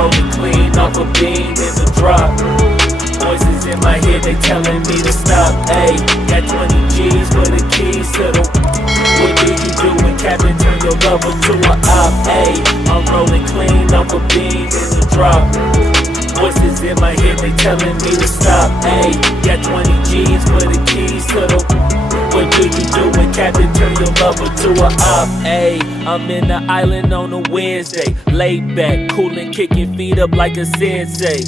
rolling clean off a beam in the drop. Voices in my head, they telling me to stop. Ayy, got 20 G's for the keys to the. What do you do when Captain turn your lover to a op? Ayy, I'm rolling clean off a beam in the drop. Voices in my head, they telling me to stop. Ayy, got 20 G's for the keys to the. What do you do when Captain turn your lover to a op? Ayy, I'm in the island on a Wednesday, laid back, coolin', kicking feet up like a sensei.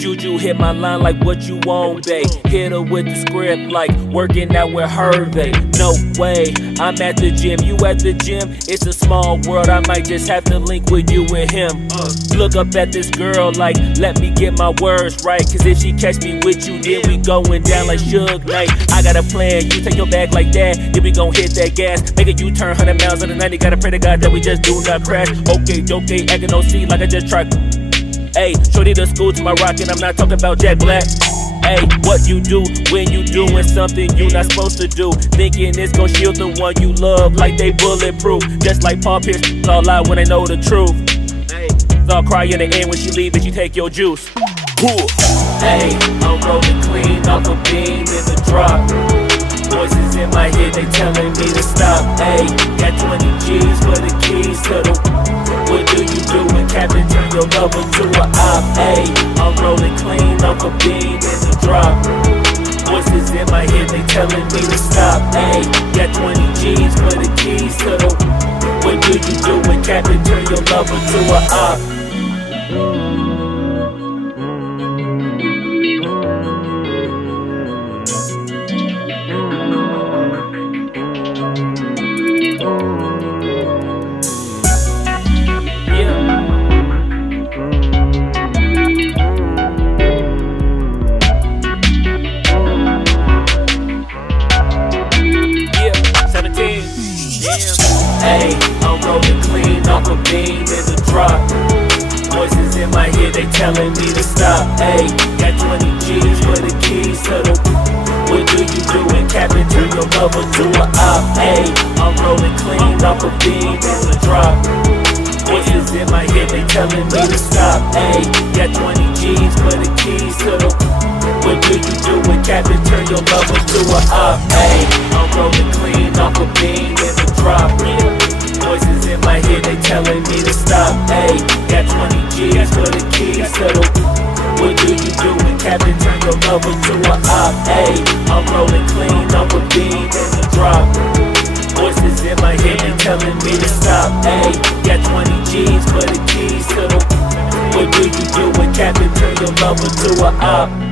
Juju hit my line like what you want, babe. Hit her with the script like working out with Hervey. No way, I'm at the gym, you at the gym. It's a small world, I might just have to link with you and him. Look up at this girl like, let me get my words right. Cause if she catch me with you, then we going down like Suge Knight. I got a plan, you take your bag like that, then we gon' hit that gas. Make a U-turn 100 miles on the 90, gotta pray to God that we just do not crash. Okay, acting no C like I just tried. Ayy, shorty the school to my rock and I'm not talking about Jack Black. Ayy, what you do when you doing something you not supposed to do? Thinking it's gon' shield the one you love like they bulletproof. Just like Paul Pierce, it's all lie when they know the truth. Ayy, all cry in the end when she leave and she take your juice. Ayy, I'm rolling clean off a beam in the drop. Voices in my head, they telling me to stop. Ayy, got 20 G's for the keys to the. What do you do when Captain turn your lover to a op? Ayy, I'm rolling clean off a beam in the drop. Voices in my head, they telling me to stop. Ayy, got 20 G's for the keys to the. What do you do when Captain turn your lover to a op? Ayy, I'm rolling clean off a beam in the drop. Voices in my head, they telling me to stop. Ayy, got 20 G's for the keys to the. What do you do when Captain turn your lover to a op? Ayy, I'm rolling clean off a beam in the drop. Voices in my head, they telling me to stop. Ayy, got 20 G's for the keys to the. What do you do when Captain turn your lover to a op? Ayy, I'm rolling clean off a beam in the drop. Voices in my head, they telling me to stop. Ayy, got 20 G's for the keys to the. What do you do when Captain turn your lover to a op? Ayy, I'm rolling clean off a beam in the drop. Voices in my head, they telling me to stop. Ayy, got 20 G's for the keys to the. What do you do when Captain turn your lover to a op?